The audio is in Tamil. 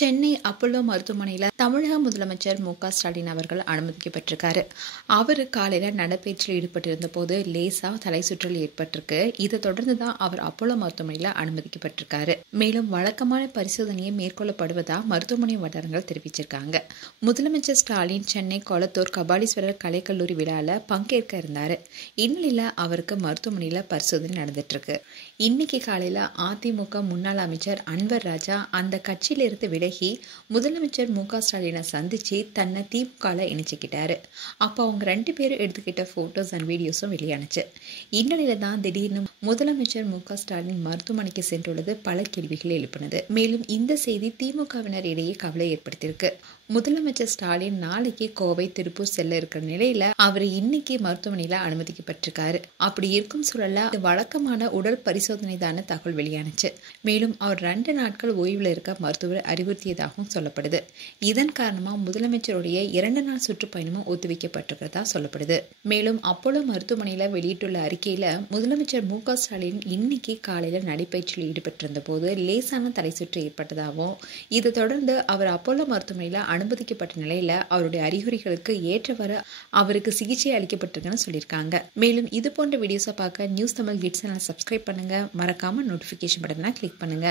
சென்னை அப்போலோ மருத்துவமனையில் தமிழக முதலமைச்சர் மு.க.ஸ்டாலின் அவர்கள் அனுமதிக்கப்பட்டிருக்காரு. அவர் காலையில் நடைபயிற்சியில் ஈடுபட்டிருந்த போது லேசா தலை சுற்றல் ஏற்பட்டிருக்கு. இதை தொடர்ந்து தான் அவர் அப்போலோ மருத்துவமனையில் அனுமதிக்கப்பட்டிருக்காரு. மேலும் வழக்கமான பரிசோதனையை மேற்கொள்ளப்படுவதா மருத்துவமனை வட்டாரங்கள் தெரிவிச்சிருக்காங்க. முதலமைச்சர் ஸ்டாலின் சென்னை கொளத்தூர் கபாலீஸ்வரர் கலைக்கல்லூரி விழாவில் பங்கேற்க இருந்தார். இந்நிலையில் அவருக்கு மருத்துவமனையில் பரிசோதனை நடந்துட்டு இருக்கு. இன்னைக்கு காலையில் அதிமுக முன்னாள் அமைச்சர் அன்வர் ராஜா அந்த கட்சியிலிருந்து விலகி முதலமைச்சர் மு.க.ஸ்டாலினை சந்திச்சு தன்னை திமுகவில் இணைச்சிக்கிட்டாரு. அப்போ அவங்க 2 பேரும் எடுத்துக்கிட்ட போட்டோஸ் அண்ட் வீடியோஸும் வெளியானுச்சு. இந்நிலையில தான் திடீர்னு முதலமைச்சர் மு.க.ஸ்டாலின் மருத்துவமனைக்கு சென்றுள்ளது பல கேள்விகளை எழுப்பினது. மேலும் இந்த செய்தி திமுகவினர் இடையே கவலை ஏற்படுத்தியிருக்கு. முதலமைச்சர் ஸ்டாலின் நாளைக்கு கோவை, திருப்பூர் செல்ல இருக்கிற நிலையில அவர் இன்னைக்கு மருத்துவமனையில அனுமதிக்கப்பட்டிருக்காரு. அப்படி இருக்கும் சூழல்ல வழக்கமான உடல் பரிசோதனை தான தகவல் வெளியானுச்சு. மேலும் அவர் 2 நாட்கள் ஓய்வுல இருக்க மருத்துவர் அறிவுறுத்தியதாகவும் சொல்லப்படுது. இதன் காரணமா முதலமைச்சருடைய 2 நாள் சுற்றுப்பயணமும் ஒத்திவைக்கப்பட்டிருக்கிறதா சொல்லப்படுது. மேலும் அப்போலோ மருத்துவமனையில வெளியிட்டுள்ள அறிக்கையில முதலமைச்சர் மு.க.ஸ்டாலின் இன்னைக்கு காலையில நடைபயிற்சியில் ஈடுபட்டிருந்த போது லேசான தலை சுற்று ஏற்பட்டதாகவும், இதை தொடர்ந்து அவர் அப்போலோ மருத்துவமனையில அனுமதிக்கப்பட்ட நிலையில அவருடைய அறிகுறிகளுக்கு ஏற்றவாறு அவருக்கு சிகிச்சை அளிக்கப்பட்டிருக்குன்னு சொல்லியிருக்காங்க. மேலும் இது போன்ற வீடியோஸை பார்க்க நியூஸ் தமிழ் கிட்ஸ் சேனலை சப்ஸ்கிரைப் பண்ணுங்க. மறக்காம நோட்டிபிகேஷன் பட்டனை கிளிக் பண்ணுங்க.